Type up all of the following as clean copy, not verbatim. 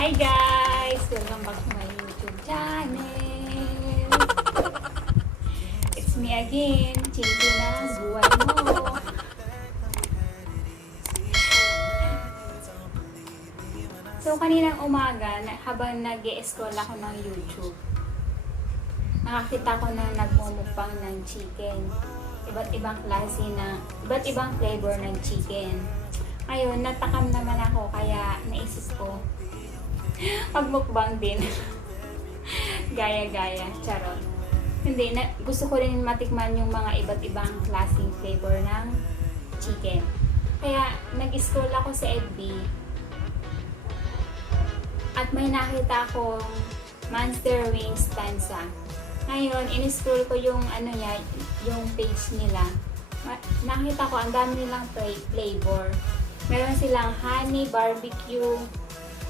Hi guys! Welcome back to my YouTube channel! It's me again, Chine2 na buhay mo! So kaninang umaga, habang nag-e-scroll ako ng YouTube, nakakita ko na nagmumukbang ng chicken. Iba't ibang klase na, iba't ibang flavor ng chicken. Ngayon, natakam naman ako kaya naisip ko, magmukbang din. Gaya-gaya, charot. Hindi, gusto ko rin matikman yung mga iba't ibang klaseng flavor ng chicken. Kaya nag-scroll ako sa FB at may nakita akong Wings Tanza. Ngayon, in-scroll ko yung yung page nila. Nakita ko ang dami nilang flavor. Meron silang honey barbecue,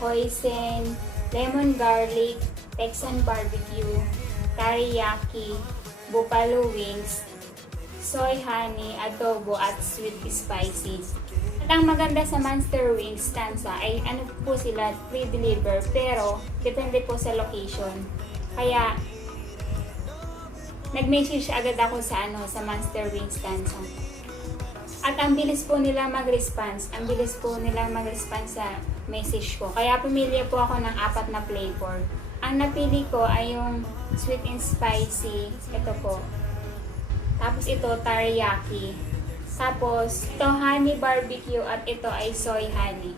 hoisin, lemon garlic, Texan barbecue, teriyaki, buffalo wings, soy honey, adobo at sweet spicy. At ang maganda sa Wings Tanza ay po sila pre-deliver pero depende po sa location. Kaya nag-message agad ako sa Wings Tanza. At ang bilis po nila mag-response. Ang bilis po nila mag-response sa message ko. Kaya pumili po ako ng 4 na flavor. Ang napili ko ay yung sweet and spicy. Ito po. Tapos ito, teriyaki. Tapos, ito honey barbecue at ito ay soy honey.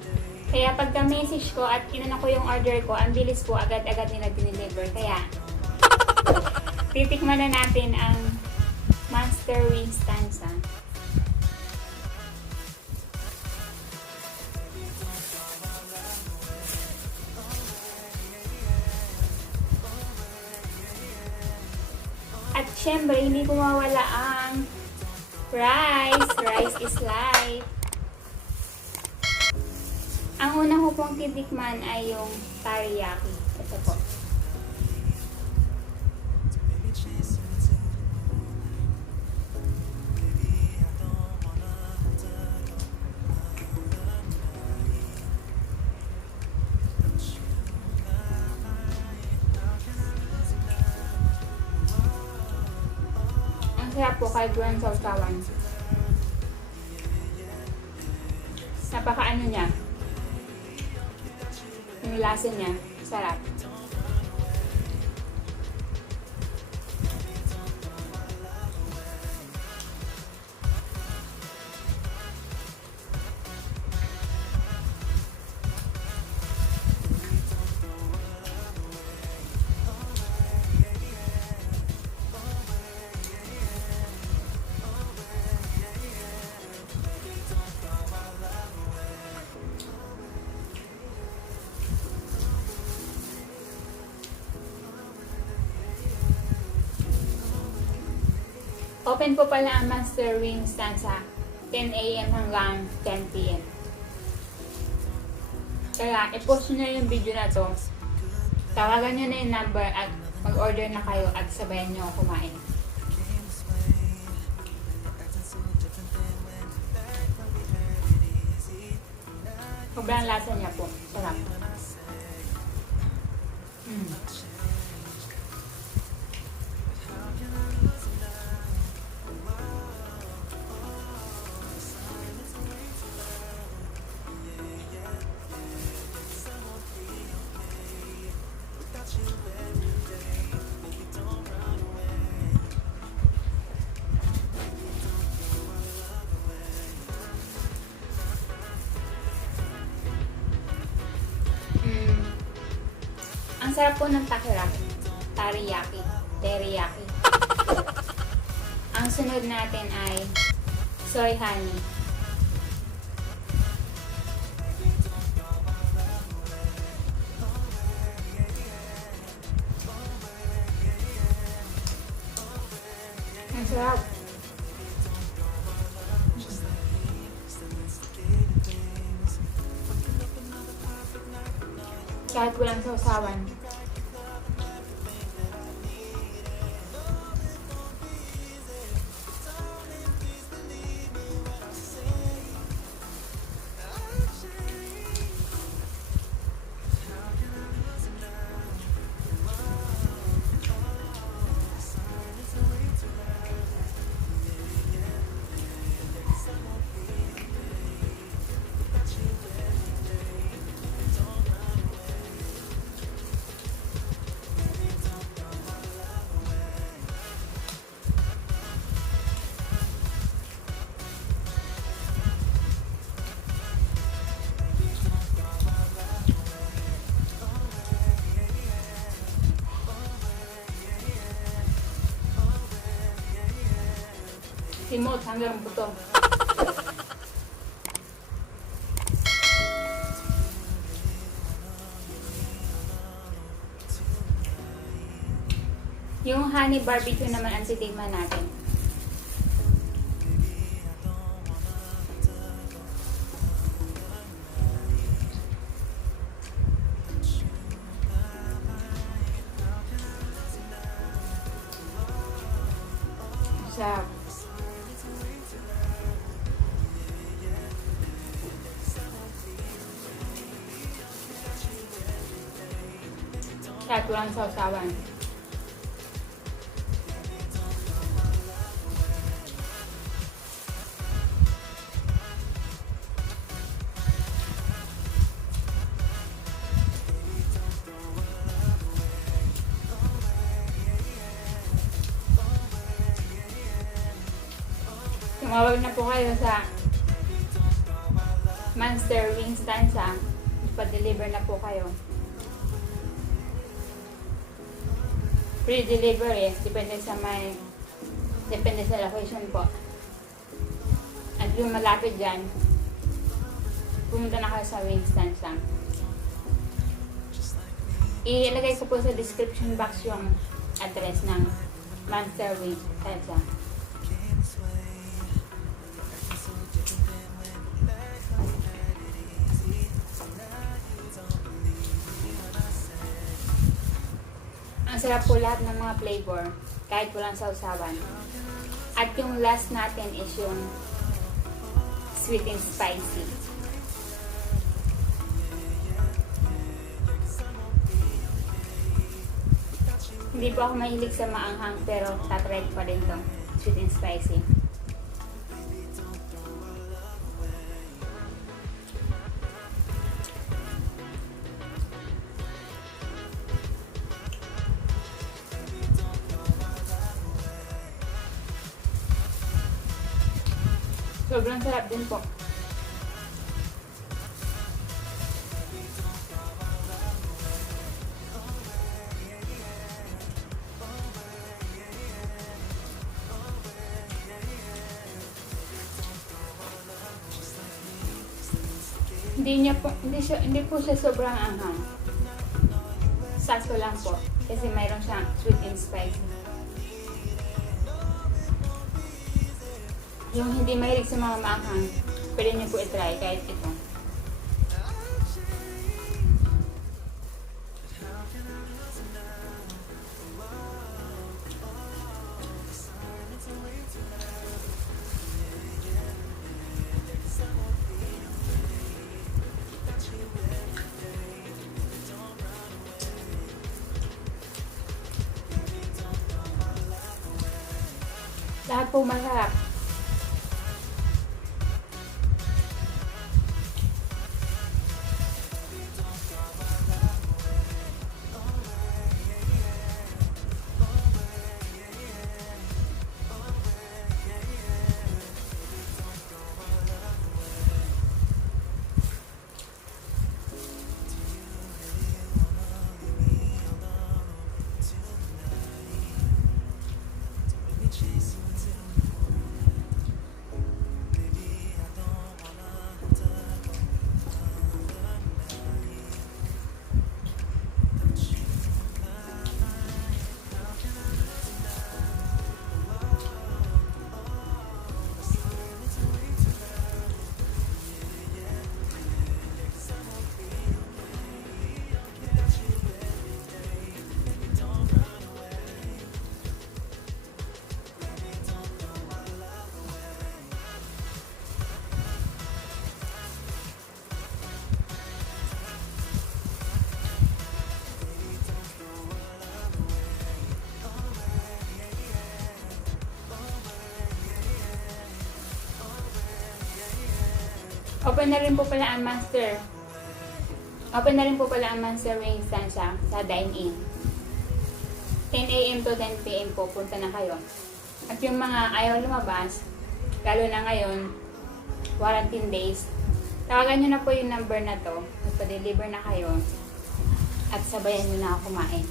Kaya pagka-message ko at inano ko yung order ko, ang bilis po agad-agad nila dineliver. Kaya, titikman na natin ang Wings Tanza. At syempre, hindi ko mawala ang rice. Rice is life. Ang una ko pong titikman ay yung teriyaki. Ito po. Sarap po kahit walang sawang. Napaka niya. Yung lasa niya, sarap. Open po pala ang Wings Tanza 10 AM hanggang 10 PM. Kaya i-post nyo yung video na to. Tawagan nyo na yung number at mag-order na kayo at sabayan nyo kumain. Sobrang lasa niya po. Sarap. Ang sarap po ng teriyaki. Ang sunod natin ay soy honey. Ang sarap. Kahit walang sausawan. Simot hanggang buto. Yung honey barbecue naman ang titigman natin. Sarap. Kahit walang sausawan. Tumawag na po kayo sa Monster Wings Tanza. Pa-deliver na po kayo. Free delivery. Depende sa location po. At yung malapit dyan, pumunta na kayo sa Wings Tanza. Ilagay ko po sa description box yung address ng Monster Wings Tanza. Ang sarap po lahat ng mga flavor, kahit walang sausawan. At yung last natin is yung sweet and spicy. Hindi po ako mahilig sa maanghang, pero tatry ko pa rin to, sweet and spicy. Sobrang sarap din po. Hindi po siya sobrang anghang. Sakto lang po kasi mayroon siyang sweet and spicy. Yung hindi mahilig sa mga maanghang, pwede niyo po i-try kahit ito. Lahat po masarap. Open na rin po pala ang Monster Wings Tanza sa dine-in. 10 AM to 10 PM po, punta na kayo. At yung mga ayaw lumabas, lalo na ngayon, quarantine days, tawagan nyo na po yung number na to, magpa-deliver na kayo, at sabayan nyo na ako kumain.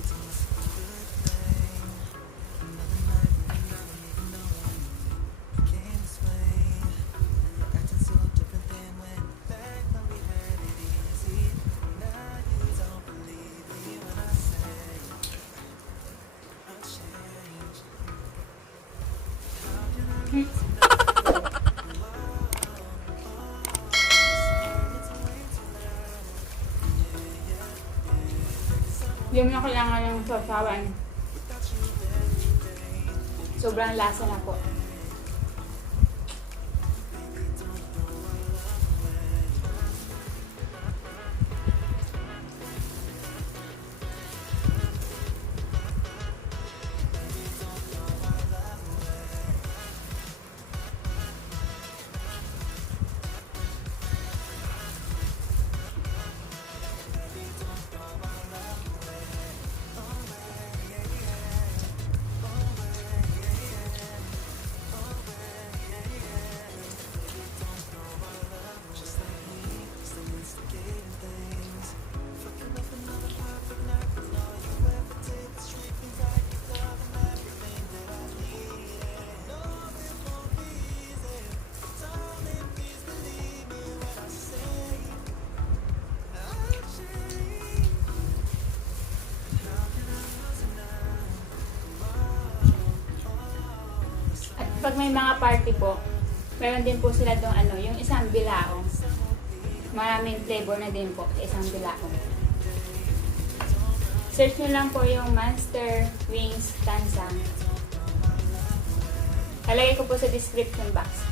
Hindi mo na kailangan ng sasawan. Sobrang lasa na po. Pag may mga party po, meron din po sila doon yung isang bilaong. Maraming flavor na din po sa isang bilaong. Search nyo lang po yung Monster Wings Tanza. Lalagay ko po sa description box.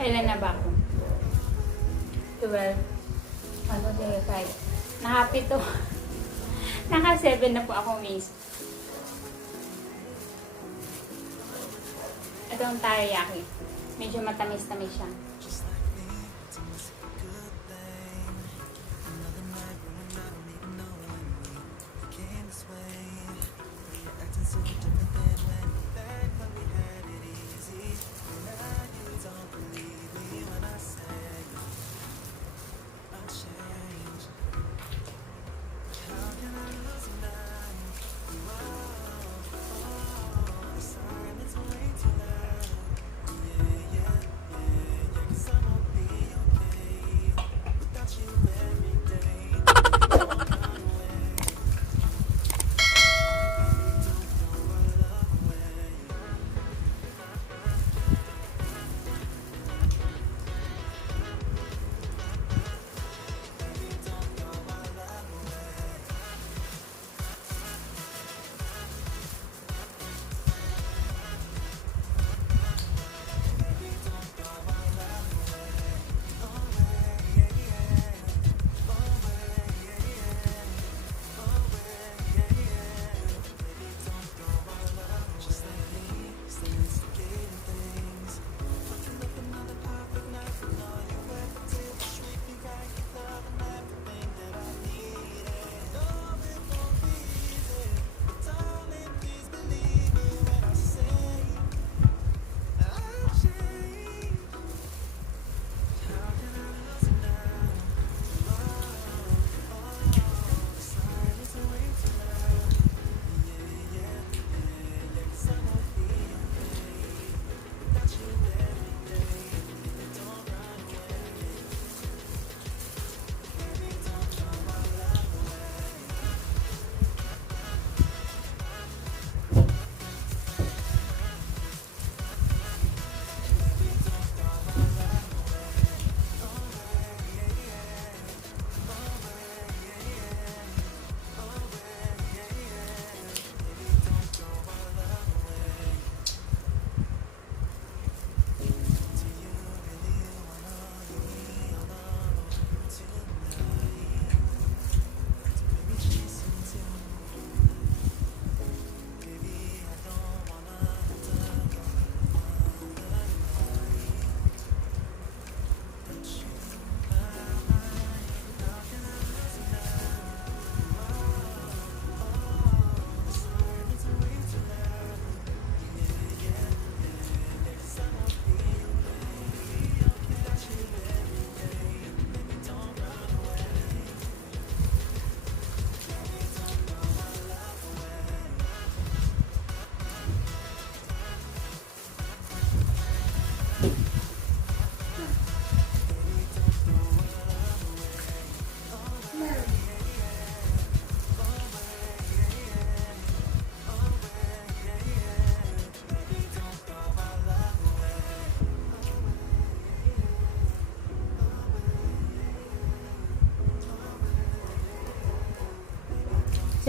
Kailan na ba ako? 12. 5. Naka-7 Naka-7 na po ako, miss. Ito ang teriyaki. Medyo matamis-tamis siya.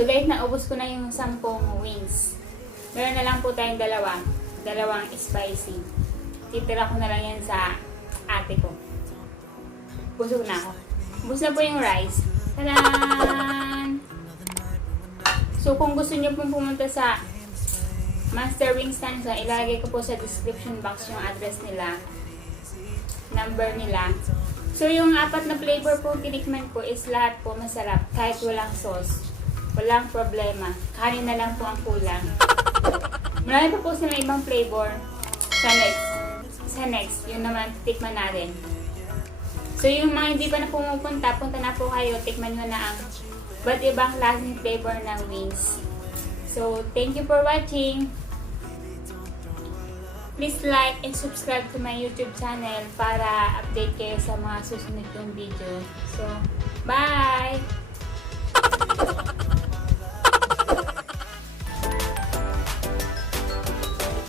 So guys, naubos ko na yung 10 wings. Meron na lang po tayong dalawang spicy. Titira ko na lang yan sa ate ko. Busog na ako. Busog na po yung rice. Tadaan! So kung gusto niyo pong pumunta sa Master Wings Tanza, ilalagay ko po sa description box yung address nila, number nila. So yung 4 na flavor po tinikman ko is lahat po masarap kahit walang sauce. Walang problema. Kanin na lang po ang kulang. Marami pa po sila ibang flavor sa next. Yun naman, tikman natin. So yung mga hindi pa na pumupunta, punta na po kayo, tikman nyo na ang ba't ibang klaseng flavor ng wings. So, thank you for watching. Please like and subscribe to my YouTube channel para update kayo sa mga susunod kong video. So, bye!